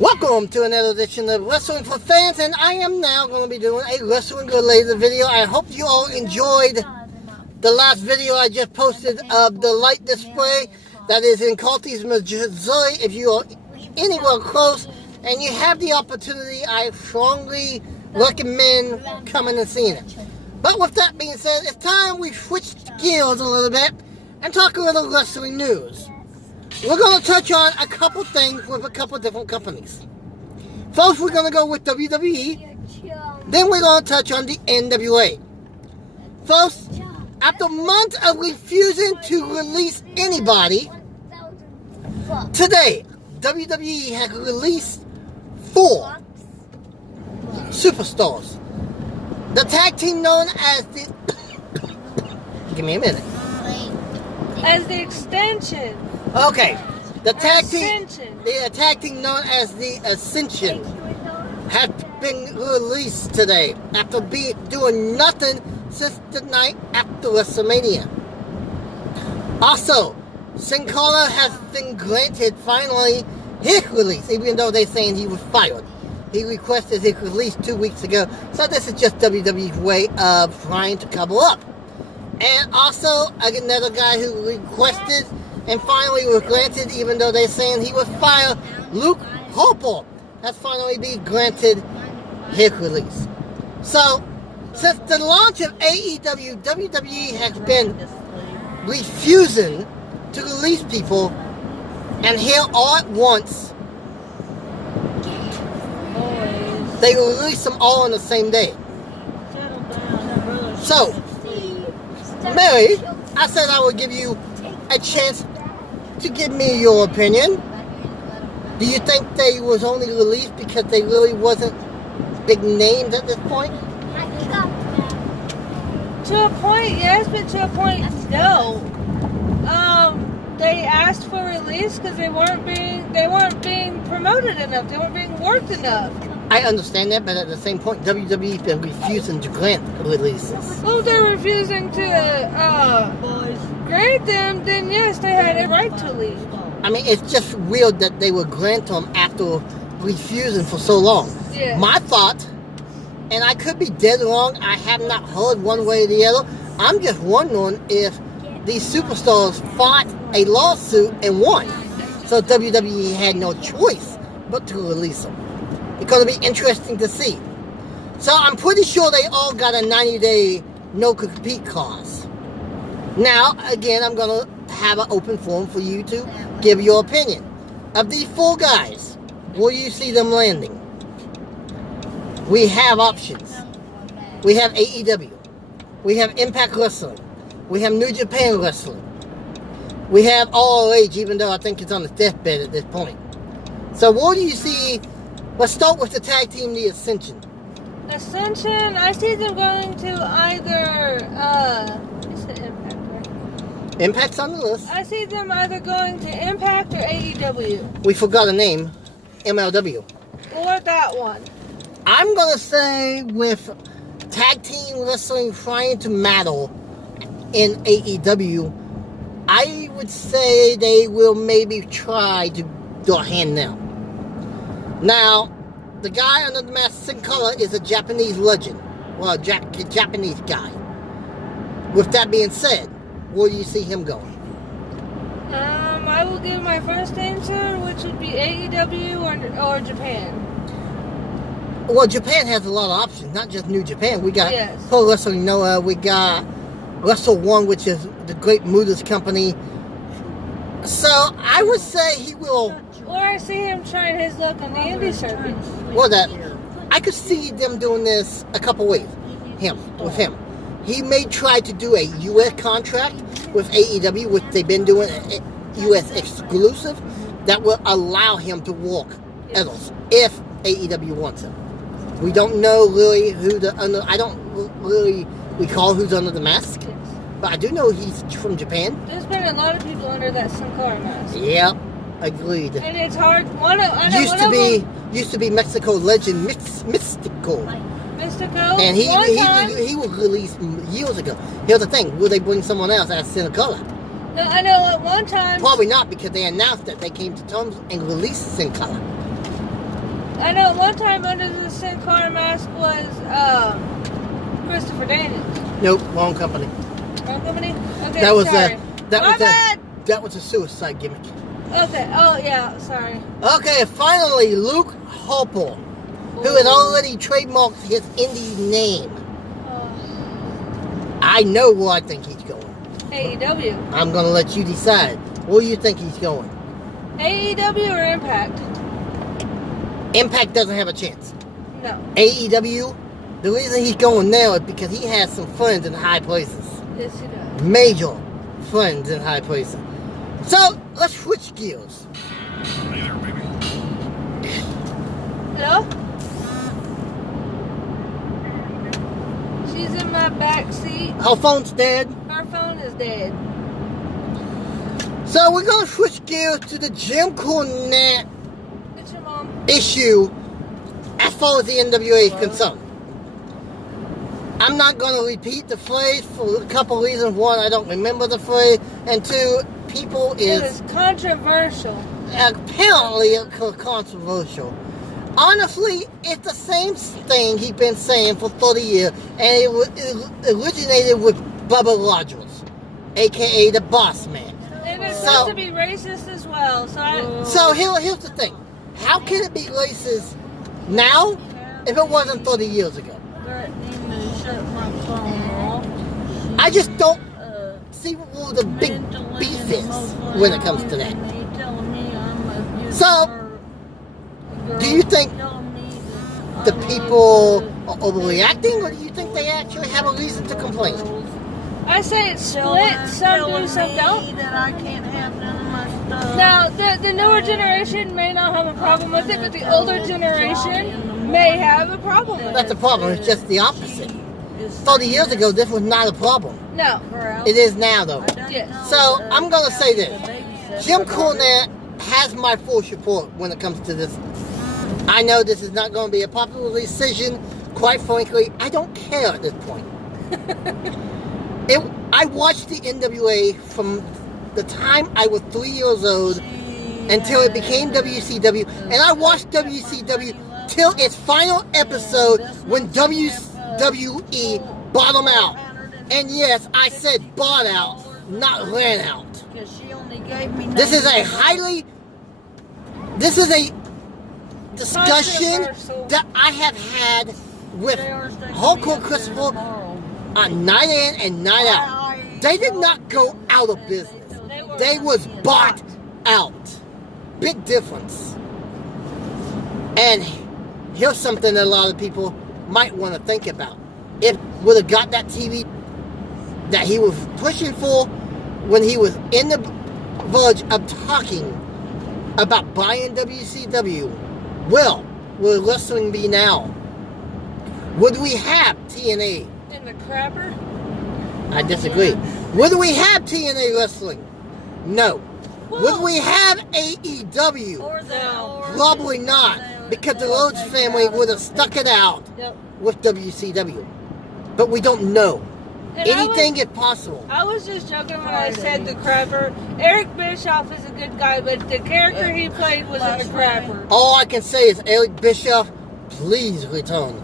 Welcome to another edition of Wrestling for Fans, and I am now going to be doing a wrestling-related video. I hope you all enjoyed the last video I just posted of the light display that is in Carthage, Missouri. If you are anywhere close and you have the opportunity, I strongly recommend coming and seeing it. But with that being said, it's time we switch gears a little bit and talk a little wrestling news. We're going to touch on a couple things with a couple different companies. First, we're going to go with WWE. Then we're going to touch on the NWA. First, after months of refusing to release anybody, today, WWE has released 4 superstars. The tag team known as the... Give me a minute. As the extension. Okay. The tag team known as the Ascension has been released today after doing nothing since the night after WrestleMania. Also, Sin Cara has been granted finally his release, even though they're saying he was fired. He requested his release 2 weeks ago, so this is just WWE's way of trying to cover up. And also, another guy who requested and finally was granted, even though they're saying he was fired, Luke Harper has finally been granted his release. So, since the launch of AEW, WWE has been refusing to release people, and here all at once, they release them all on the same day. So, Mary, I said I would give you a chance to give me your opinion. Do you think they was only released because they really wasn't big names at this point? To a point, yes, but to a point, no. They asked for release because they weren't being promoted enough. They weren't being worked enough. I understand that, but at the same point, WWE's been refusing to grant releases. Well, if they're refusing to grant them, then yes, they had a right to leave. I mean, it's just weird that they would grant them after refusing for so long. Yeah. My thought, and I could be dead wrong, I have not heard one way or the other, I'm just wondering if these superstars fought a lawsuit and won. So WWE had no choice but to release them. It's going to be interesting to see. So I'm pretty sure they all got a 90-day no-compete clause. Now, again, I'm going to have an open forum for you to give your opinion. Of these 4 guys, where do you see them landing? We have options. We have AEW. We have Impact Wrestling. We have New Japan Wrestling. We have ROH, even though I think it's on its deathbed at this point. So where do you see... Let's start with the tag team, the Ascension. Ascension, I see them going to either, it's the Impact, right? Impact's on the list. I see them either going to Impact or AEW. We forgot a name, MLW. Or that one. I'm going to say with tag team wrestling trying to matter in AEW, I would say they will maybe try to do a hand now. Now, the guy under the mask, Sin Cara, is a Japanese legend. Well, a Japanese guy. With that being said, where do you see him going? I will give my first answer, which would be AEW or Japan. Well, Japan has a lot of options, not just New Japan. We got Pro Wrestling Noah, we got Wrestle One, which is the Great Muda's company. So, I would say he will... Or I see him trying his luck on the indie circuit. Well, I could see them doing this a couple ways. With him. He may try to do a U.S. contract with AEW, which they've been doing U.S. exclusive, that will allow him to walk others if AEW wants him. We don't know really I don't really recall who's under the mask, but I do know he's from Japan. There's been a lot of people under that Sin Cara mask. Yep. Agreed. And it's hard. Used to be Mexico legend Mystico. Mystico. And he was released years ago. Here's the thing: will they bring someone else as Sin Cara? No, I know at one time... Probably not, because they announced that they came to terms and released Sin Cara. I know one time under the Sin Cara mask was Christopher Daniels. Nope, wrong company. Wrong company? Okay, That was sorry. My a bad. that was a suicide gimmick. Okay. Oh yeah. Sorry. Okay, finally, Luke Harper, who had already trademarked his indie name. I know where I think he's going. AEW. I'm gonna let you decide. Where do you think he's going? AEW or Impact? Impact doesn't have a chance. No. AEW, the reason he's going now is because he has some friends in high places. Yes, he does. Major friends in high places. So, let's switch gears. Hey there, baby. Hello? She's in my back seat. Her phone's dead. Her phone is dead. So, we're gonna switch gears to the Jim Cornette It's your mom. issue as far as the NWA is concerned. I'm not going to repeat the phrase for a couple of reasons. One, I don't remember the phrase, and two, people It is was controversial. apparently controversial. Honestly, it's the same thing he's been saying for 30 years, and it originated with Bubba Rogers, aka the Boss Man. And it's So- supposed to be racist as well. So here's the thing: how can it be racist now if it wasn't 30 years ago? I just don't see where the big beef is when it comes to that. So, do you think the people are overreacting, or do you think they actually have a reason to complain? I say it's split. Some do, some don't. That I can't have none of my stuff. Now, the newer generation may not have a problem with it, but the older generation may have a problem with That's it. the problem. It's just the opposite. 30 years ago, this was not a problem. No. It is now, though. Yes. So, I'm going to say this. Jim Cornette has my full support when it comes to this. I know this is not going to be a popular decision. Quite frankly, I don't care at this point. I watched the NWA from the time I was 3 years old until it became WCW. And I watched WCW till its final episode when WWE bottomed out. And yes, I said bought out, not ran out. This is a discussion Controversial. that I have had with Hardcore Christopher on night in and night out. They did not go out of business. They was bought out. Big difference. And here's something that a lot of people might want to think about. If would have got that TV that he was pushing for when he was in the verge of talking about buying WCW, well, will wrestling be now? Would we have TNA? In the crapper? I disagree. Would we have TNA wrestling? No. Would we have AEW? No. Probably not, because the Rhodes family would have stuck it out Yep. with WCW. But we don't know. And Anything is possible. I was just joking when I said the crapper. Eric Bischoff is a good guy, but the character he played was in the crapper. All I can say is, Eric Bischoff, please return.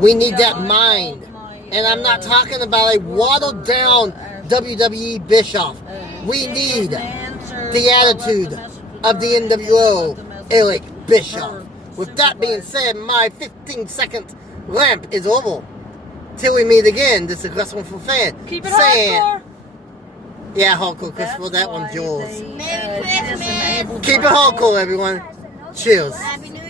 We need that mind. And I'm not talking about a watered down WWE Bischoff. We need the attitude of the NWO, Eric Bischoff. With that being said, my 15-second ramp is over. Till we meet again, this is Wrestling for Fan. Keep it saying, hardcore. Yeah, hardcore Christopher, that one's yours. Merry Christmas. Keep it hardcore, everyone. Cheers. Happy New